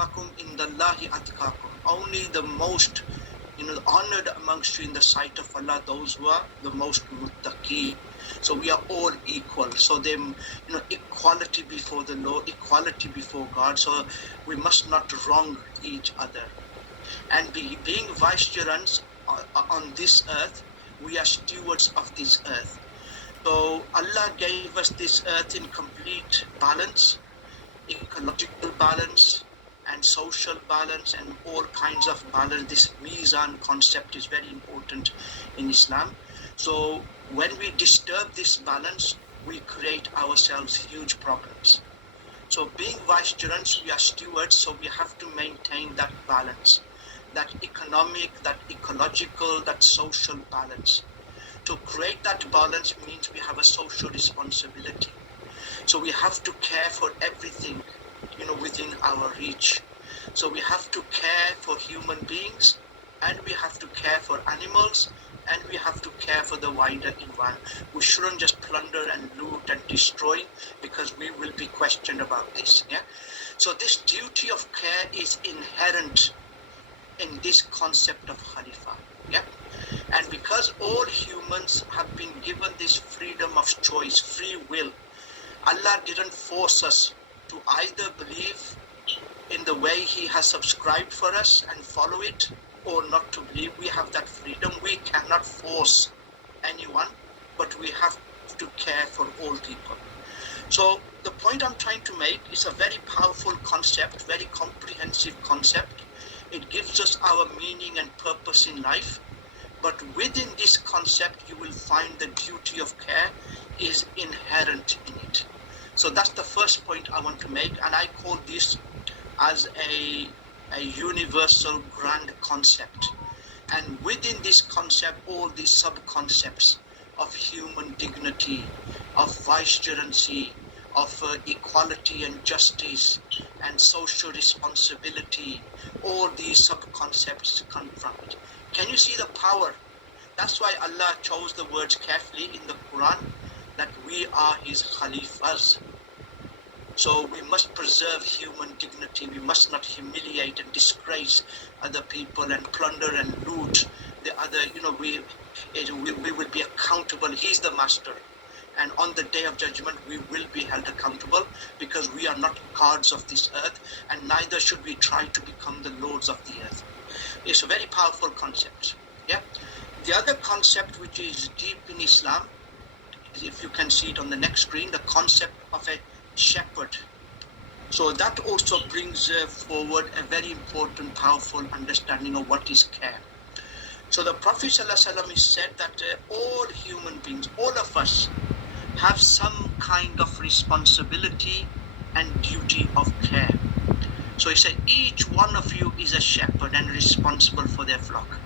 akramakum indallahi atqakum. Only the most, honored amongst you in the sight of Allah, those who are the most muttaqi. So we are all equal. So them, equality before the law, equality before God. So we must not wrong each other. And being vicegerents on this earth, we are stewards of this earth. So Allah gave us this earth in complete balance, ecological balance, and social balance, and all kinds of balance. This mizan concept is very important in Islam. So when we disturb this balance, we create ourselves huge problems. So being vicegerents, we are stewards, so we have to maintain that balance, that economic, that ecological, that social balance. To create that balance means we have a social responsibility. So we have to care for everything, within our reach. So we have to care for human beings, and we have to care for animals, and we have to care for the wider environment. We shouldn't just plunder and loot and destroy, because we will be questioned about this. Yeah. So this duty of care is inherent in this concept of Khalifa. Yeah. And because all humans have been given this freedom of choice, free will, Allah didn't force us to either believe in the way He has subscribed for us and follow it, or not to believe. We have that freedom. We cannot force anyone, but we have to care for all people. So the point I'm trying to make is a very powerful concept, very comprehensive concept. It gives us our meaning and purpose in life. But within this concept, you will find the duty of care is inherent in it. So that's the first point I want to make, and I call this as a universal grand concept. And within this concept, all these sub-concepts of human dignity, of vicegerency, of equality and justice, and social responsibility, all these sub-concepts come from it. Can you see the power? That's why Allah chose the words carefully in the Quran, that we are His Khalifas. So we must preserve human dignity. We must not humiliate and disgrace other people and plunder and loot the other. We will be accountable. He's the master. And on the day of judgment, we will be held accountable, because we are not gods of this earth, and neither should we try to become the lords of the earth. It's a very powerful concept. Yeah. The other concept which is deep in Islam, if you can see it on the next screen, the concept of a shepherd. So that also brings forward a very important, powerful understanding of what is care. So the Prophet ﷺ said that all human beings, all of us, have some kind of responsibility and duty of care. So he said, each one of you is a shepherd and responsible for their flock.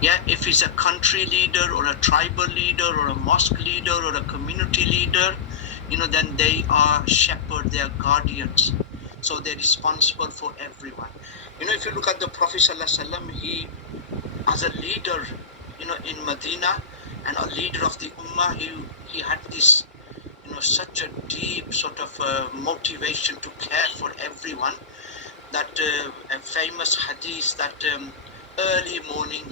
Yeah, if it's a country leader or a tribal leader or a mosque leader or a community leader, then they are shepherd, they are guardians. So they're responsible for everyone. If you look at the Prophet ﷺ, he, as a leader, in Medina, and a leader of the Ummah, he had this, such a deep sort of motivation to care for everyone, that a famous hadith that early morning,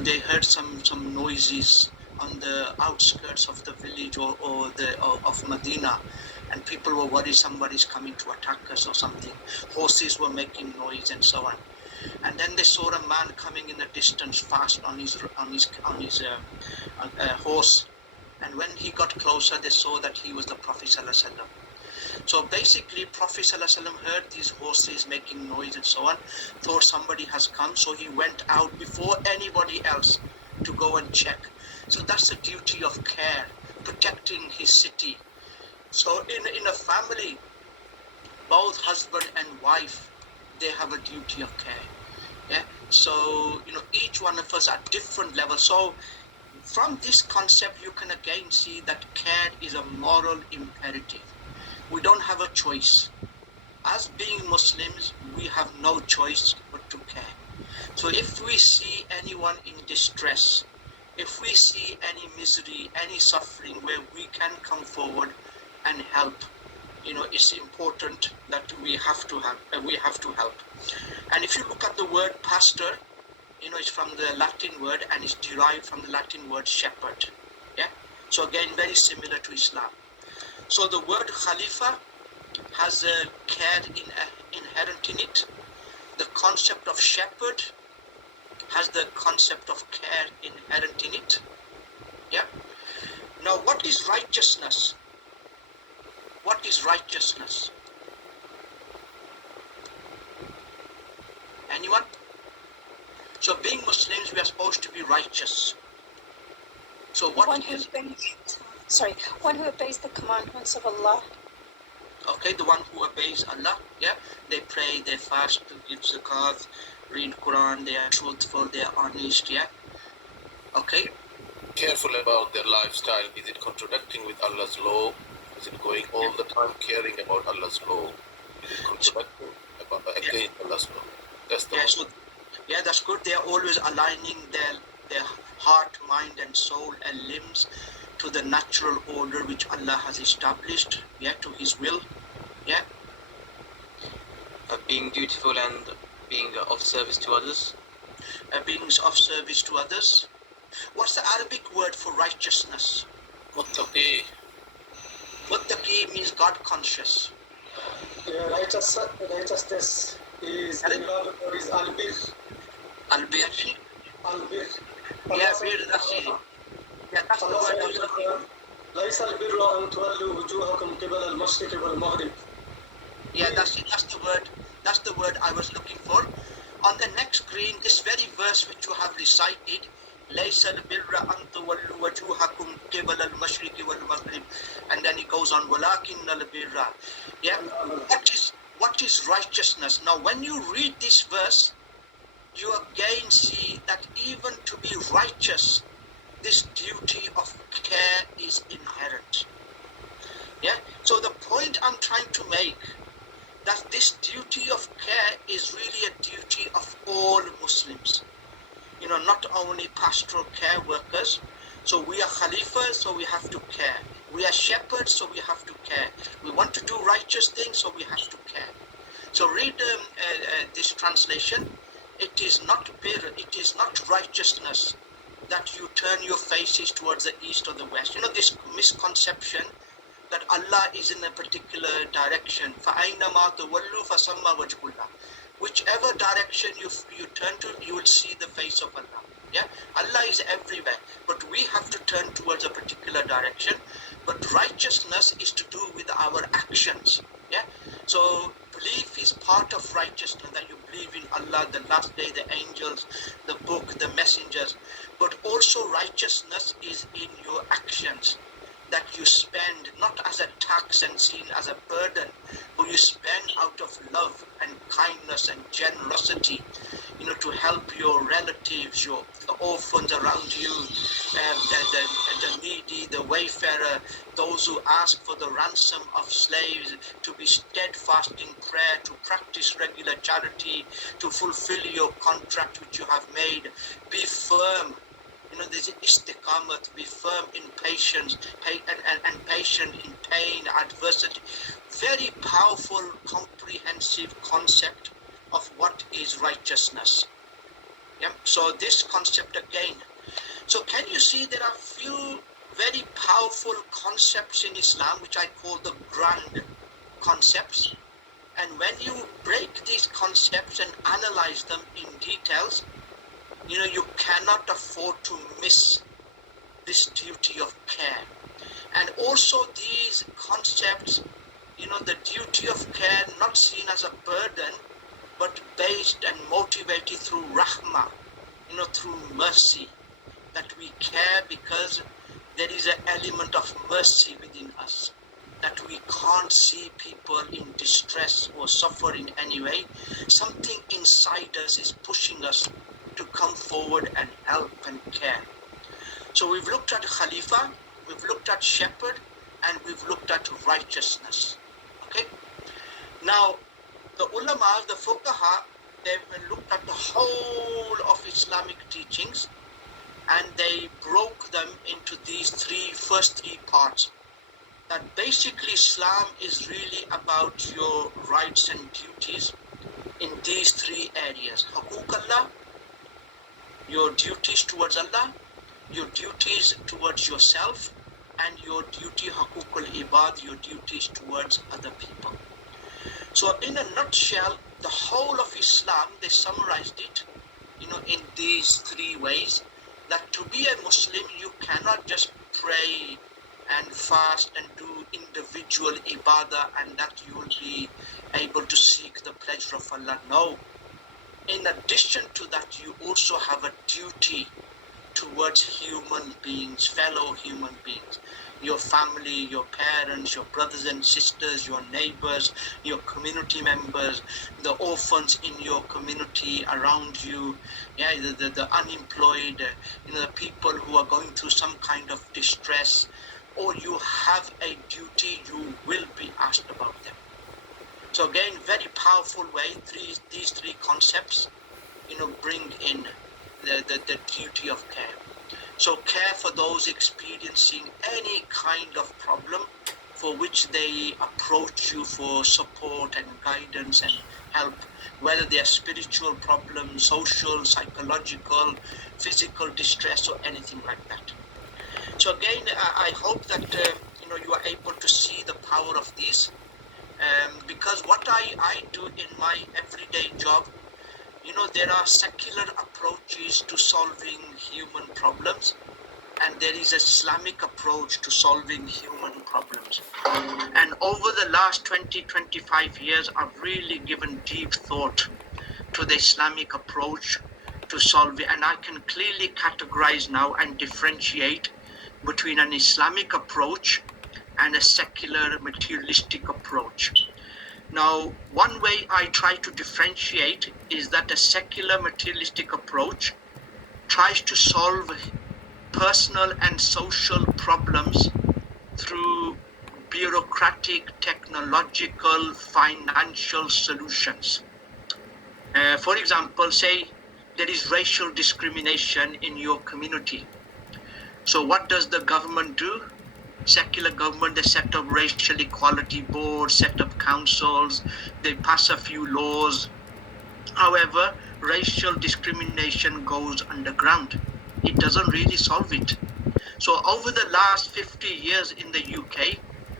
they heard some noises on the outskirts of the village or of Medina, and people were worried somebody's coming to attack us or something. Horses were making noise and so on. And then they saw a man coming in the distance fast on his horse. And when he got closer, they saw that he was the Prophet ﷺ. So basically, Prophet ﷺ heard these horses making noise and so on, thought somebody has come, so he went out before anybody else to go and check. So that's the duty of care, protecting his city. So in a family, both husband and wife, they have a duty of care. Yeah. So each one of us at different levels. So from this concept, you can again see that care is a moral imperative. We don't have a choice. As being Muslims, we have no choice but to care. So if we see anyone in distress, if we see any misery, any suffering, where we can come forward and help, it's important that we have to help. And if you look at the word pastor, it's from the Latin word, and it's derived from the Latin word shepherd. Yeah. So again, very similar to Islam. So the word Khalifa has a care inherent in it. The concept of shepherd has the concept of care inherent in it. Yeah. Now, what is righteousness? What is righteousness? Anyone? So being Muslims, we are supposed to be righteous. So what one who obeys the commandments of Allah. Okay, the one who obeys Allah, yeah. They pray, they fast, they give zakat, read Quran, they are truthful, they are honest, yeah. Okay. Careful about their lifestyle. Is it contradicting with Allah's law? Is it going all the time caring about Allah's law? Is it contradicting against Allah's law? That's the one. That's good. They are always aligning their heart, mind, and soul and limbs to the natural order which Allah has established, to His will, being dutiful and being of service to others. Being of service to others. What's the Arabic word for righteousness? Muttaqi. Muttaqi means God conscious. Righteousness is in Arabic word is albir. Albir. Albir. That's it. That's the word. ليس البر أن تولوا وجوهكم قبل المشرق والمغرب. That's it. That's the word I was looking for. On the next screen, this very verse which you have recited, ليس البر أن تولوا وجوهكم قبل المشرق والمغرب, and then it goes on ولكن البر. What is righteousness? Now, when you read this verse, you again see that even to be righteous, this duty of care is inherent. So the point I'm trying to make, that this duty of care is really a duty of all Muslims. Not only pastoral care workers. So we are Khalifas, so we have to care. We are shepherds, so we have to care. We want to do righteous things, so we have to care. So read this translation. It is not bir, it is not righteousness that you turn your faces towards the east or the west. This misconception that Allah is in a particular direction. فَأَيْنَمَا تُوَلُّوا فَثَمَّ وَجْهُ اللَّهِ. Whichever direction you turn to, you will see the face of Allah. Allah is everywhere, but we have to turn towards a particular direction. But righteousness is to do with our actions. So belief is part of righteousness, that you believe in Allah, the last day, the angels, the book, the messengers. But also righteousness is in your actions, that you spend not as a tax and seen as a burden, but you spend out of love and kindness and generosity, to help your relatives, the orphans around you, the needy, the wayfarer, those who ask for the ransom of slaves, to be steadfast in prayer, to practice regular charity, to fulfill your contract which you have made. Be firm. There's istiqamat, be firm in patience, and patient in pain, adversity. Very powerful, comprehensive concept of what is righteousness. So this concept again. So can you see there are few very powerful concepts in Islam which I call the grand concepts. And when you break these concepts and analyze them in details, you cannot afford to miss this duty of care. And also these concepts, the duty of care not seen as a burden, but based and motivated through rahmah, through mercy, that we care because there is an element of mercy within us, that we can't see people in distress or suffer in any way. Something inside us is pushing us to come forward and help and care. So we've looked at Khalifa, we've looked at shepherd, and we've looked at righteousness. Okay? Now, the ulama, the fuqaha, they've looked at the whole of Islamic teachings, and they broke them into these first three parts. that basically Islam is really about your rights and duties in these three areas. Hukuk Allah, your duties towards Allah, your duties towards yourself, and your duty hukukul ibad, your duties towards other people. So in a nutshell, the whole of Islam, they summarized it, in these three ways, that to be a Muslim, you cannot just pray and fast and do individual ibadah and that you will be able to seek the pleasure of Allah. No. In addition to that, you also have a duty towards human beings, fellow human beings, your family, your parents, your brothers and sisters, your neighbors, your community members, the orphans in your community around you, the unemployed, the people who are going through some kind of distress, or you have a duty, you will be asked about them. So again, very powerful way, these three concepts, bring in the duty of care. So care for those experiencing any kind of problem for which they approach you for support and guidance and help, whether they are spiritual problems, social, psychological, physical distress, or anything like that. So again, I hope that you are able to see the power of these, because what I do in my everyday job, there are secular approaches to solving human problems, and there is an Islamic approach to solving human problems. And over the last 20-25 years, I've really given deep thought to the Islamic approach to solve it, and I can clearly categorize now and differentiate between an Islamic approach and a secular materialistic approach. Now, one way I try to differentiate is that a secular materialistic approach tries to solve personal and social problems through bureaucratic, technological, financial solutions. For example, say there is racial discrimination in your community. So what does the government do? Secular government, they set up racial equality boards, set up councils, they pass a few laws. However, racial discrimination goes underground. It doesn't really solve it. So over the last 50 years in the UK,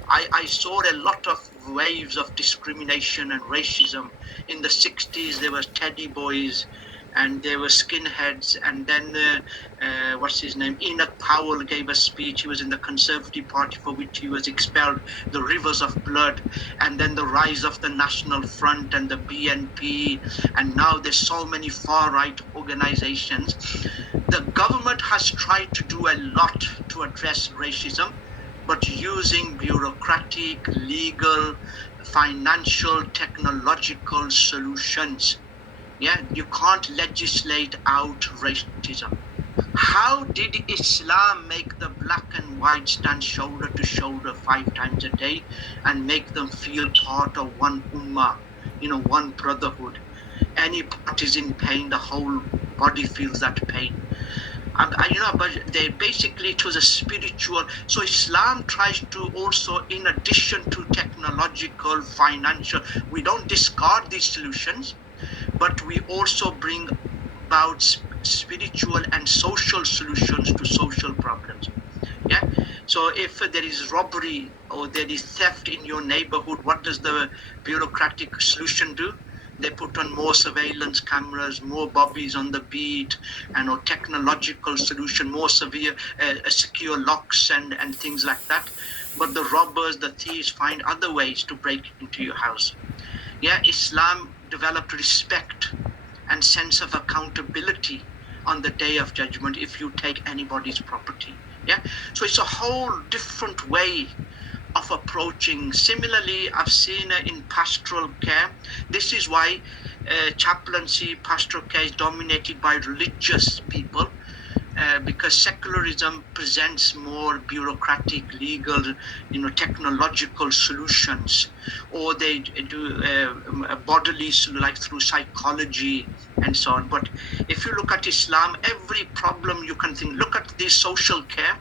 I saw a lot of waves of discrimination and racism. In the 60s, there was teddy boys, and there were skinheads, and then what's his name, Enoch Powell gave a speech. He was in the Conservative Party, for which he was expelled, the rivers of blood, and then the rise of the National Front and the BNP, and now there's so many far-right organizations. The government has tried to do a lot to address racism, but using bureaucratic, legal, financial, technological solutions. You can't legislate out racism. How did Islam make the black and white stand shoulder to shoulder 5 times a day and make them feel part of one ummah, one brotherhood? Any part is in pain, the whole body feels that pain. But they basically, it was a spiritual. So Islam tries to also, in addition to technological, financial, we don't discard these solutions, but we also bring about spiritual and social solutions to social problems. So if there is robbery or there is theft in your neighborhood, what does the bureaucratic solution do? They put on more surveillance cameras, more bobbies on the beat, and a technological solution, more severe, secure locks and things like that. But the robbers, the thieves find other ways to break into your house. Islam developed respect and sense of accountability on the day of judgment if you take anybody's property. So it's a whole different way of approaching. Similarly, I've seen in pastoral care, this is why chaplaincy, pastoral care is dominated by religious people, because secularism presents more bureaucratic, legal, technological solutions, or they do bodily, like through psychology and so on. But if you look at Islam, every problem you can think, look at the social care,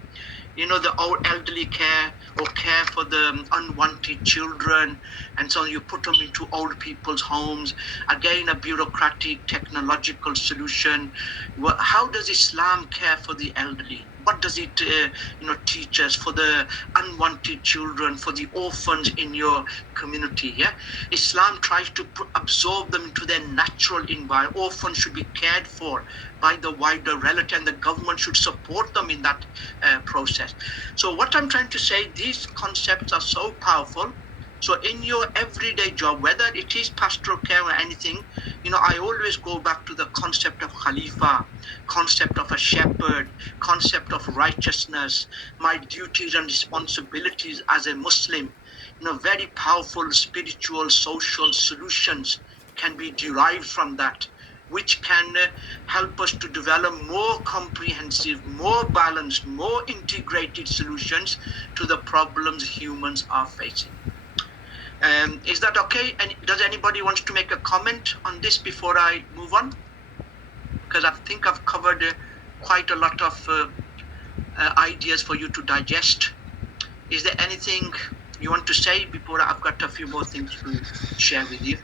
the old elderly care, or care for the unwanted children, and so you put them into old people's homes. Again, a bureaucratic, technological solution. How does Islam care for the elderly? What does it, teach us for the unwanted children, for the orphans in your community? Yeah, Islam tries to absorb them into their natural environment. Orphans should be cared for by the wider relative, and the government should support them in that process. So what I'm trying to say, these concepts are so powerful. So in your everyday job, whether it is pastoral care or anything, I always go back to the concept of Khalifa, concept of a shepherd, concept of righteousness, my duties and responsibilities as a Muslim. Very powerful spiritual, social solutions can be derived from that, which can help us to develop more comprehensive, more balanced, more integrated solutions to the problems humans are facing. Is that okay? And does anybody want to make a comment on this before I move on? Because I think I've covered quite a lot of ideas for you to digest. Is there anything you want to say before I've got a few more things to share with you?